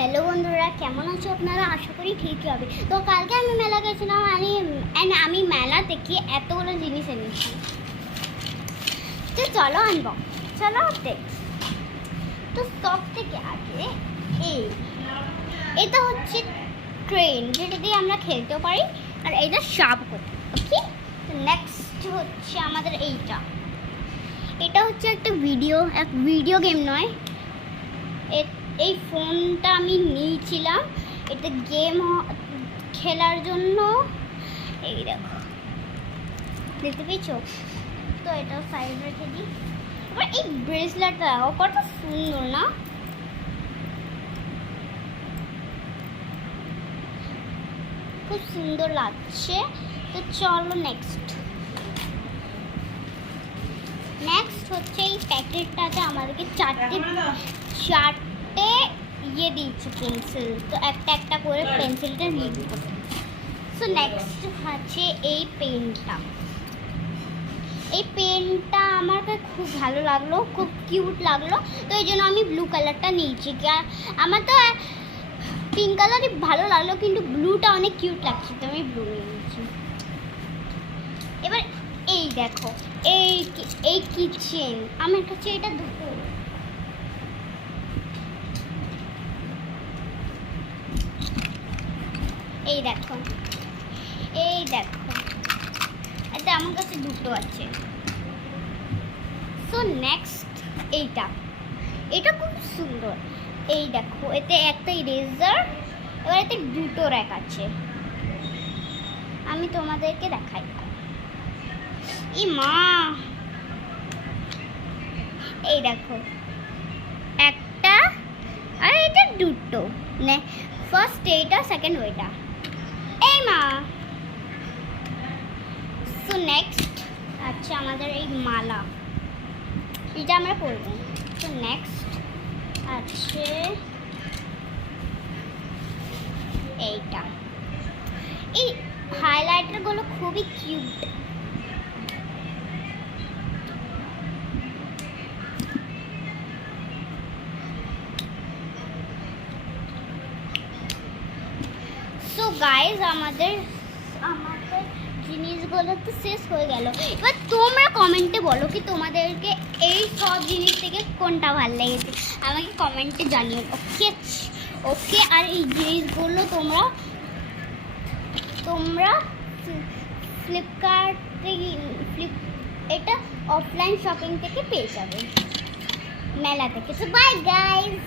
Hello বন্ধুরা, কেমন আছো আপনারা? আশা করি ঠিকই হবে। তো কালকে আমি মেলা গেছিলাম আমি মেলা থেকে এতগুলো জিনিস এনেছি। তো চলো আনবো, চলো দেখ। তো সব থেকে আগে এটা হচ্ছে ট্রেন, যেটা দিয়ে আমরা খেলতেও পারি, আর এইটা শার্প করি। ওকে, নেক্সট হচ্ছে আমাদের এটা হচ্ছে একটা ভিডিও গেম নয়, এই ফোনটা আমি নিয়েছিলাম এটা গেম খেলার জন্য। এই দেখো, দেখতে পেয়েছো? তো এটা সাইড রেখে দিই। এবার এই ব্রেসলেটটা দেখো কত সুন্দর না? খুব সুন্দর লাগছে। তো চলো নেক্সট হচ্ছে এই প্যাকেটটাতে আমাদেরকে চারটে দিয়েছে পেন্সিল। তো একটা করে পেন্সিলটা নিয়ে দিব। সো নেক্সট হচ্ছে এই পেনটা আমার খুব ভালো লাগলো, খুব কিউট লাগলো। তো এই জন্য আমি ব্লু কালারটা নিয়েছি। আমার তো পিঙ্ক কালারই ভালো লাগলো, কিন্তু ব্লুটা অনেক কিউট লাগছে, তো আমি ব্লু নিয়েছি। এবার এই দেখো, এই কিচেন, আমার কাছে এটা দুটো। এই দেখো এটা আমার কাছে দুটো আছে। সো নেক্সট এটা খুব সুন্দর। এই দেখো, এতে একটা ইরেজার, এবার এতে দুটো র্যাক আছে। আমি তোমাদেরকে দেখাই। ই মা, এই দেখো একটা, আর এটা দুটো। ফার্স্ট এইটা, সেকেন্ড ওইটা। এই মা। সো নেক্সট আচ্ছা আমাদের এই মালা, এটা আমরা পরব। তো নেক্সট আছে এইটা। এই হাইলাইটারগুলো খুবই কিউট। সো গাইজ, আমাদের জিনিসগুলো তো শেষ হয়ে গেল। এবার তোমরা কমেন্টে বলো কি তোমাদেরকে এই সব জিনিস থেকে কোনটা ভালো লেগেছে, আমাকে কমেন্টে জানিও। ওকে আর এই জিনিসগুলো তোমরা ফ্লিপকার্ট থেকে এটা অফলাইন শপিং থেকে পেয়ে যাবে, মেলা থেকে। So by guys.